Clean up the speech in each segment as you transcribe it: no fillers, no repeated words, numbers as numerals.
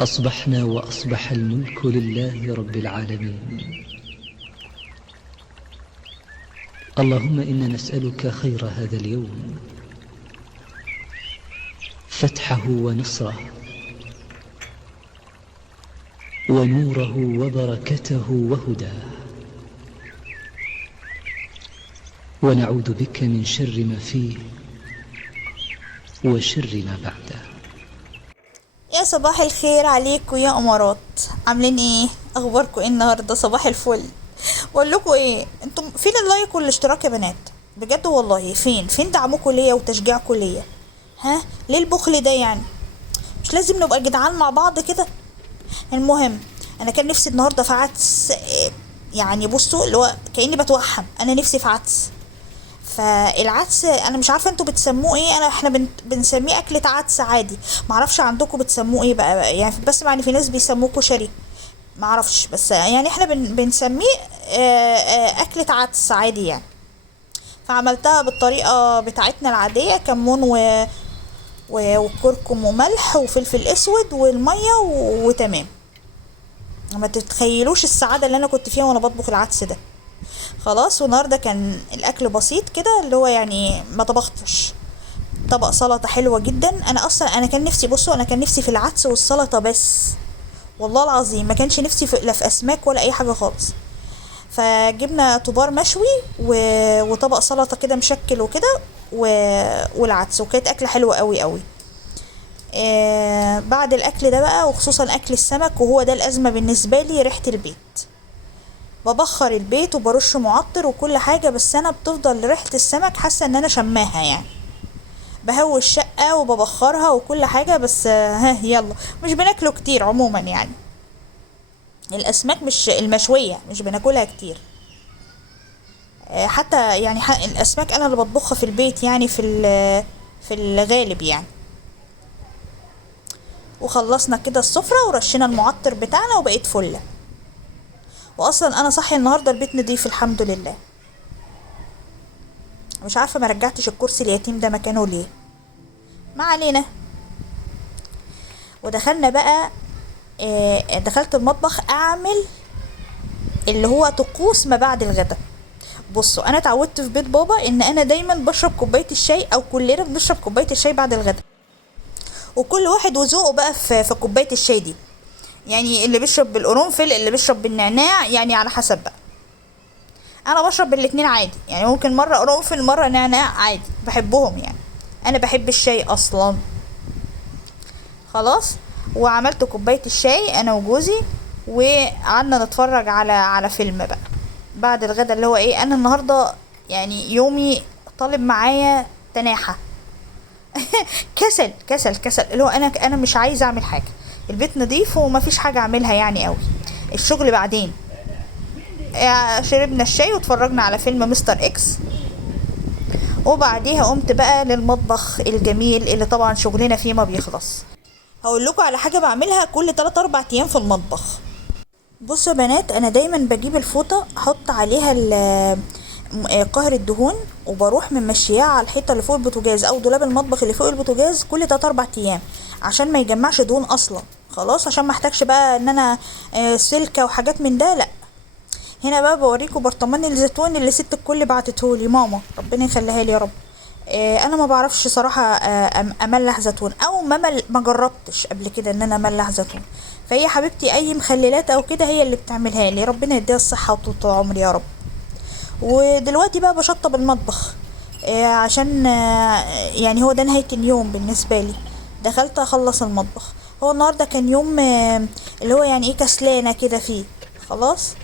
أصبحنا وأصبح الملك لله رب العالمين. اللهم إنا نسألك خير هذا اليوم، فتحه ونصره ونوره وبركته وهداه، ونعوذ بك من شر ما فيه وشر ما بعده. يا صباح الخير عليكم يا امارات، عاملين ايه؟ اخباركم ايه النهارده؟ صباح الفل. بقول لكم ايه، انتم فين اللايك والاشتراك يا بنات؟ بجد والله فين دعمكم ليا وتشجيعكم ليا؟ ها، ليه البخل ده يعني؟ مش لازم نبقى جدعان مع بعض كده؟ المهم، انا كان نفسي النهارده في عدس يعني بصوا اللي هو كاني بتوحم، انا نفسي في عدس. فالعدس انا مش عارفه انتوا بتسموه ايه، احنا بنسميه اكله عدس عادي. معرفش عندكم بتسموه ايه بقى، يعني بسمع ان في ناس بيسموه كشري، معرفش، بس يعني احنا بنسميه اكله عدس عادي يعني. فعملتها بالطريقه بتاعتنا العاديه، كمون وكركم وملح وفلفل اسود والميه وتمام. ما تتخيلوش السعاده اللي انا كنت فيها وانا بطبخ العدس ده. خلاص، والنهارده كان الاكل بسيط كده، اللي هو يعني ما طبختش. طبق سلطه حلوه جدا. انا كان نفسي، بصوا انا كان نفسي في العدس والسلطه بس، والله العظيم ما كانش نفسي لا في اسماك ولا اي حاجه خالص. فجبنا طبار مشوي وطبق سلطه كده مشكل وكده والعدس، وكانت اكله حلوه قوي قوي. بعد الاكل ده بقى، وخصوصا اكل السمك، وهو ده الازمه بالنسبه لي، ريحه البيت. ببخر البيت وبرش معطر وكل حاجة، بس انا بتفضل ريحة السمك حاسة ان انا شماها يعني. بهوي الشقة وببخرها وكل حاجة، بس ها يلا، مش بناكله كتير عموما يعني. الاسماك مش المشوية مش بناكلها كتير. حتى يعني الاسماك انا اللي بطبخها في البيت يعني، في الغالب يعني. وخلصنا كده السفرة ورشينا المعطر بتاعنا وبقيت فلة. واصلا انا صاحية النهاردة البيت نضيف الحمد لله. مش عارفة ما رجعتش الكرسي اليتيم ده مكانه ليه، ما علينا. ودخلنا بقى، دخلت المطبخ اعمل اللي هو طقوس ما بعد الغدا. بصوا، انا اتعودت في بيت بابا ان انا دايما بشرب كوبايه الشاي، او كلنا بنشرب كوبايه الشاي بعد الغدا. وكل واحد وذوقه بقى في كوبايه الشاي دي. يعني اللي بيشرب بالقرنفل، اللي بيشرب بالنعناع، يعني على حسب بقى. انا بشرب بالاتنين عادي، يعني ممكن مره قرنفل مره نعناع عادي، بحبهم يعني. انا بحب الشاي اصلا. خلاص، وعملت كوبايه الشاي انا وجوزي، وقعدنا نتفرج على فيلم بقى بعد الغدا، اللي هو ايه، انا النهارده يعني يومي طالب معايا تناحة. كسل كسل كسل، اللي هو انا مش عايزه اعمل حاجه. البيت نضيف ومفيش حاجه اعملها يعني قوي. الشغل بعدين. شربنا الشاي واتفرجنا على فيلم مستر اكس. وبعديها قمت بقى للمطبخ الجميل اللي طبعا شغلنا فيه ما بيخلص. هقول لكم على حاجه بعملها كل 3 4 ايام في المطبخ. بصوا يا بنات، انا دايما بجيب الفوطه احط عليها قهر الدهون، وبروح ممشيها على الحيطه اللي فوق البوتاجاز او دولاب المطبخ اللي فوق البوتاجاز كل 3 4 ايام، عشان ما يجمعش دهون اصلا. خلاص، عشان ما احتاجش بقى ان انا سلكه وحاجات من ده، لا. هنا بقى بوريكم برطمان الزيتون اللي ست الكل بعتته لي ماما، ربنا يخليها لي يا رب. انا ما بعرفش صراحه املح زيتون، او ما جربتش قبل كده ان انا املح زيتون. فهي حبيبتي اي مخللات او كده هي اللي بتعملها لي، ربنا يديها الصحه وطول العمر يا رب. ودلوقتي بقى بشطب المطبخ، عشان يعني هو ده نهايه اليوم بالنسبه لي. دخلت اخلص المطبخ. هو النهارده كان يوم اللي هو يعني ايه، كسلانه كده فيه. خلاص.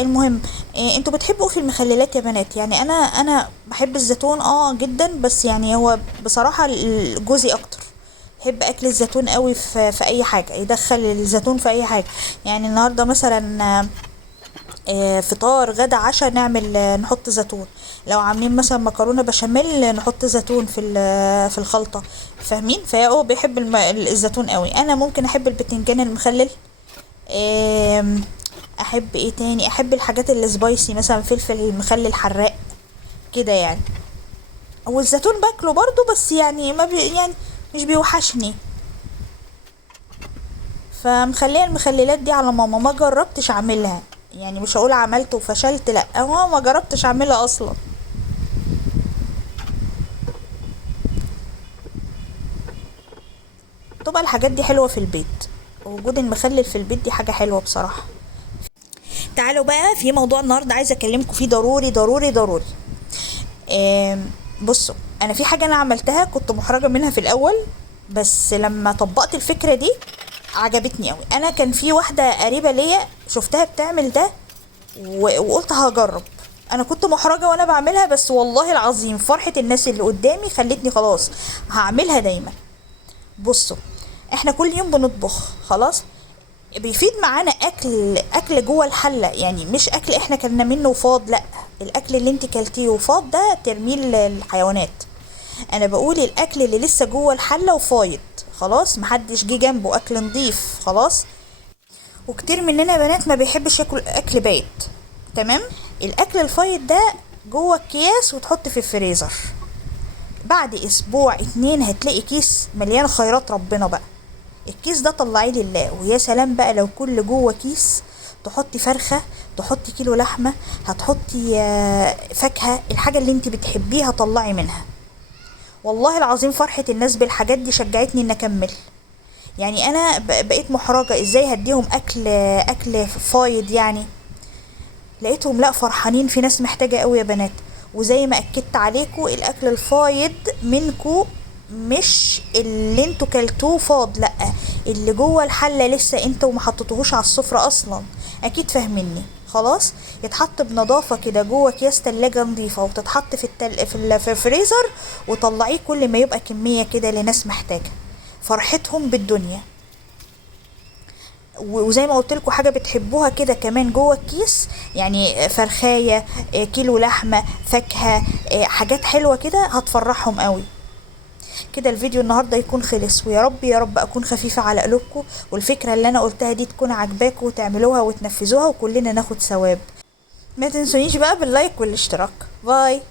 المهم، انتوا بتحبوا في المخللات يا بنات؟ يعني انا بحب الزيتون جدا، بس يعني هو بصراحة جوزي اكتر بحب اكل الزيتون قوي، في اي حاجة يدخل الزيتون في اي حاجة. يعني النهاردة مثلا فطار غدا عشاء نعمل نحط زيتون. لو عاملين مثلا مكرونة بشاميل نحط زيتون في الخلطة. فاهمين؟ فهو بيحب الزيتون قوي. انا ممكن احب البتنجان المخلل. احب ايه تاني؟ احب الحاجات اللي سبايسي، مثلا فلفل مخلل حراق كده يعني. والزيتون باكله برضو، بس يعني ما يعني مش بيوحشني. فمخليه المخللات دي على ماما، ما جربتش اعملها، يعني مش هقول عملت وفشلت، لا هو ما جربتش اعملها اصلا. طبعا الحاجات دي حلوة في البيت، وجود المخلل في البيت دي حاجة حلوة بصراحة. تعالوا بقى في موضوع النهاردة عايزة اكلمكم فيه ضروري ضروري ضروري. بصوا، انا في حاجة انا عملتها كنت محرجة منها في الاول، بس لما طبقت الفكرة دي عجبتني قوي. انا كان في واحدة قريبة ليا شفتها بتعمل ده وقلت هجرب. انا كنت محرجة وانا بعملها، بس والله العظيم فرحة الناس اللي قدامي خلتني خلاص هعملها دايما. بصوا، احنا كل يوم بنطبخ خلاص، بيفيد معانا اكل جوه الحله، يعني مش اكل احنا كلنا منه وفاض، لا الاكل اللي انت كلتيه وفاض ده ترميه للحيوانات. انا بقول الاكل اللي لسه جوه الحله وفايض خلاص، محدش جه جنبه، اكل نضيف خلاص. وكتير مننا بنات ما بيحبش ياكل اكل بايت، تمام. الاكل الفايض ده جوه الكياس وتحط في الفريزر، بعد اسبوع 2 هتلاقي كيس مليان خيرات ربنا بقى. الكيس ده طلعيه لله، ويا سلام بقى لو كل جوه كيس تحطي فرخة، تحطي كيلو لحمة، هتحطي فاكهة، الحاجة اللي انت بتحبيها طلعي منها. والله العظيم فرحة الناس بالحاجات دي شجعتني ان اكمل. يعني انا بقيت محرجة ازاي هديهم اكل فايض يعني، لقيتهم لا فرحانين، في ناس محتاجة قوي يا بنات. وزي ما اكدت عليكم، الاكل الفايض منكم مش اللي انتوا كلتوه فاض، لا اللي جوه الحله لسه انتوا ما حطيتوهوش على السفره اصلا، اكيد فاهميني. خلاص، يتحط بنظافه كده جوه اكياس تلاجة نظيفه، وتتحط في الفريزر، وطلعيه كل ما يبقى كميه كده لناس محتاجه، فرحتهم بالدنيا. وزي ما قلت لكم حاجه بتحبوها كده كمان جوه الكيس، يعني فرخايه، كيلو لحمه، فاكهه، حاجات حلوه كده هتفرحهم قوي. كده الفيديو النهارده يكون خلص، ويا رب يا رب اكون خفيفه على قلوبكم، والفكره اللي انا قلتها دي تكون عجباكم وتعملوها وتنفذوها، وكلنا ناخد ثواب. ما تنسونيش بقى باللايك والاشتراك. باي.